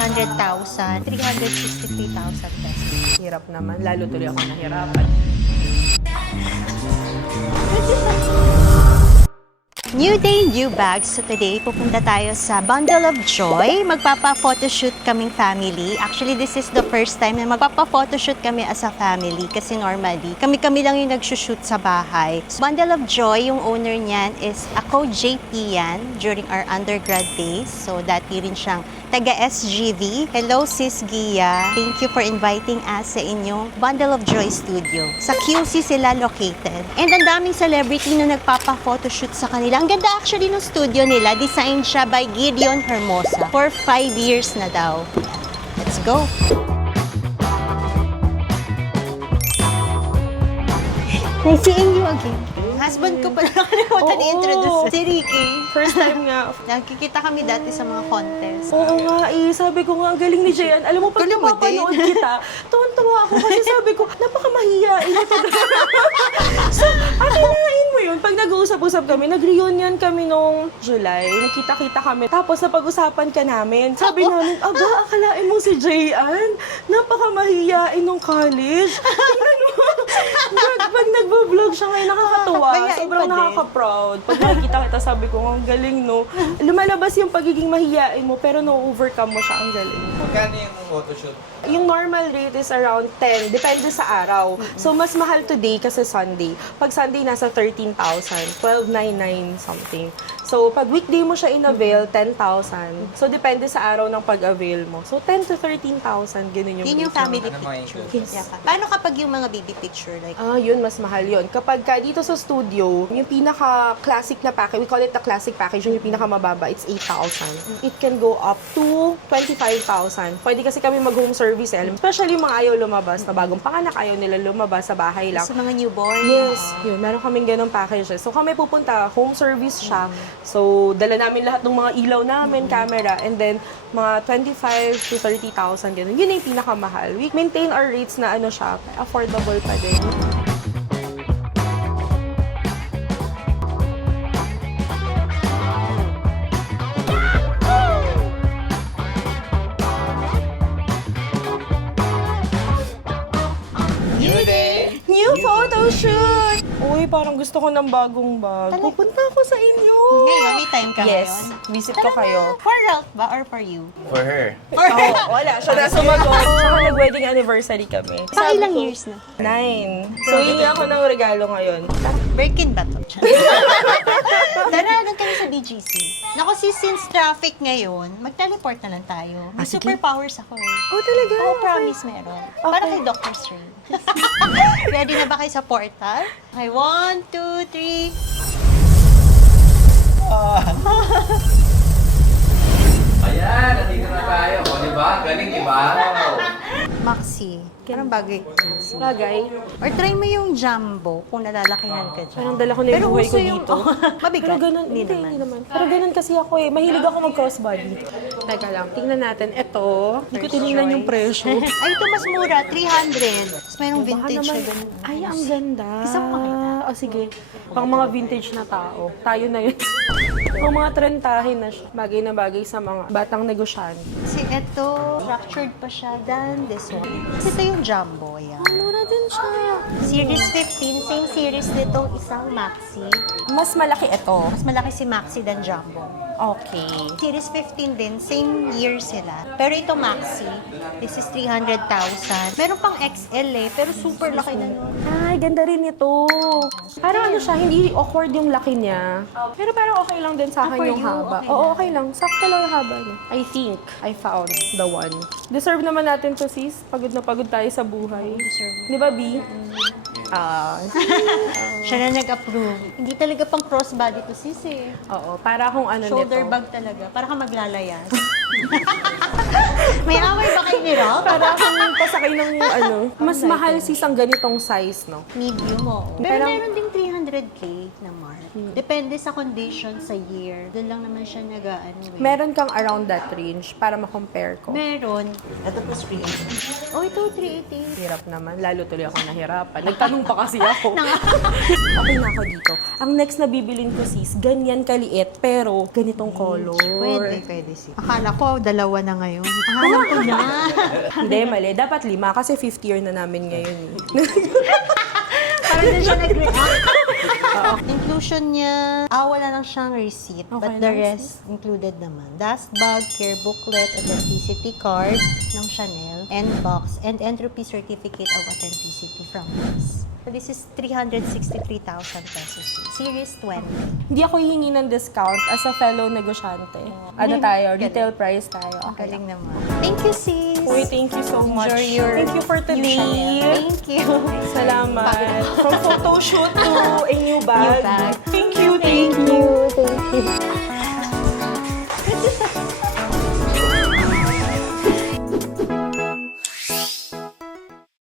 300,000, 363,000 pesos. Hirap naman, lalo tuloy ako nahirapan. New day, new bags. So today, pupunta tayo sa Bundle of Joy. Magpapa-photoshoot kaming family. Actually, this is the first time na magpapa-photoshoot kami as a family kasi normally, kami-kami lang yung nagsushoot sa bahay. So, Bundle of Joy, yung owner niyan is ako, JP yan, during our undergrad days. So, dati rin siyang taga-SGV. Hello, Sis Gia. Thank you for inviting us sa inyong Bundle of Joy studio. Sa QC sila located. And ang daming celebrity na nagpapa-photoshoot sa kanila. Ang ganda actually ng studio nila. Designed siya by Gideon Hermosa. For 5 years na daw. Let's go! Nice seeing you again. Husband ko pala nakalimutan i-introduce. Si Ricky. First time nga. Nagkikita kami dati sa mga contest. Oo nga sabi ko nga, ang galing ni Jayan. Alam mo, pag Galing mo napapanood din. kita, tuwan-tuwa ako kasi sabi ko, napakamahiyain ito. So, akalain mo yun, pag nag-uusap-usap kami, nag-reunion kami nung July, nakita-kita kami, tapos napag-usapan ka namin. Sabi namin, aba, akalain mo si Jayan, napakamahiyain nung college. Tingnan mo, pag nag-vlog siya ngayon, nakakatuwa. Mahiyain Sobrang pa din. nakaka-proud. Pag nakikita kita, sabi ko, ang galing, no? Lumalabas yung pagiging mahiyain mo, pero no-overcome mo siya, ang galing. Magkano yung photoshoot? Yung normal rate is around 10, depende sa araw. So, mas mahal today kasi Sunday. Pag Sunday, nasa 13,000, 12,999 something. So, pag weekday mo siya in-avail, 10,000. So, depende sa araw ng pag-avail mo. So, 10 to 13,000, ganun yung Yun yung rate family Ano mga picture. includes? Yeah. Paano kapag yung mga baby picture? Like, Yun, mas mahal yun. Kapag ka dito sa studio, yung pinaka-classic na package, we call it the classic package, yung pinaka-mababa, it's 8,000. It can go up to 25,000. Pwede kasi kami mag-home service, eh. Especially yung mga ayaw lumabas, na bagong panganak, ayaw nila lumabas sa bahay lang. sa mga newborn? Yes, yun. Meron kaming ganong packages. So kami pupunta, home service siya. So dala namin lahat ng mga ilaw namin, camera, and then mga 25 to 30,000 ganun. Yun yung pinakamahal. We maintain our rates na ano siya, affordable pa din. New day! New photoshoot! Uy, parang gusto ko ng bagong bag. Talaga? Pupunta ako sa inyo! Ngayon, may time ka Yes, ngayon? visit ko kayo. For Ralph ba or for you? For her. Wala, siya na sumagot. Saka nag-wedding anniversary kami. Sa ilang years na? 9. So, hingi ako ng regalo ngayon. Birkin ba to? Tara, doon kami sa BGC. Naku, since traffic ngayon, mag-teleport na lang tayo. May superpowers ako eh. Oh, talaga? Oo, promise meron. Para kay Dr. Strange. Ready na ba kayo sa portal? Okay, 1, 2, 3. Ayan, nandito na tayo. O, diba? Galing, diba? Maxi. Parang bagay. Bagay. Or try mo yung jumbo kung nalalakihan ka dyan. Parang dala ko na yung buhay uso ko yung- dito. Mabigat? Pero ganun, hindi naman. Pero ganun kasi ako eh. Mahilig ako mag-crossbody. Teka lang, tingnan natin. Ito, hindi ko First tinignan yung choice. presyo. Ay, ito mas mura. 300. Tapos mayroong Baka vintage naman, na ganun. ay, ang ganda. Isang pakita. O sige, pang mga vintage na tao. Tayo na yun. Ang mga trentahin na siya. Bagay na bagay sa mga batang negosyante. Kasi ito, structured pa siya than this one. Kasi ito yung jumbo, yan. Mura din siya. Series 15, same series nitong isang Maxi. Mas malaki ito. Mas malaki si Maxi than Jumbo. Okay. Series 15 din, same year sila. Pero ito Maxi, this is 300,000. Meron pang XL eh, pero super laki na nun. Ay, ganda rin ito. Parang ano siya, hindi awkward yung laki niya. Pero parang okay lang din sa akin for yung you, haba. okay Oo, lang. okay lang. Sakto lang yung haba niya. I think I found the one. Deserve naman natin to, sis. Pagod na pagod tayo sa buhay. Deserve. Di ba, B? Siya na nag-approve. Hindi talaga pang crossbody to sis eh. Oo, para akong ano Shoulder nito. bag talaga. Para ka maglalayas. May away ba kayo ni Rob? Para akong pasakay ng ano. Mas mahal sis ang ganitong size, no? Medium, oo. Pero Parang- meron ding 200K na mark. Depende sa condition sa year. Doon lang naman siya nag-ano eh. Meron kang around that range para ma-compare ko. Meron. Ito po screen. Oh, ito, 388. Hirap naman. Lalo tuloy ako nahirapan. Nagtanong pa kasi ako. Okay na ako dito. Ang next na bibilin ko sis, ganyan kaliit, pero ganitong color. Pwede sis. Akala ko, dalawa na ngayon. Alam ko na. Hindi, mali. Dapat 5 kasi 5th year na namin ngayon. Parang din siya nag-react. Inclusion niya, wala lang siyang receipt. Okay But the lang, rest included naman. Dust bag, care booklet, authenticity card ng Chanel, and box, and entropy certificate of authenticity from us. So this is 363,000 pesos. Series 20. Hindi ako hihingi ng discount as a fellow negosyante. Ano tayo? Retail price tayo. Ang Okay. galing naman. Thank you, sis. Uy, thank you so much. Enjoy your Thank you for new today. Chanel. Thank you. Salamat. From photo shoot to a new bag. New bag. Thank you, thank you. Thank you.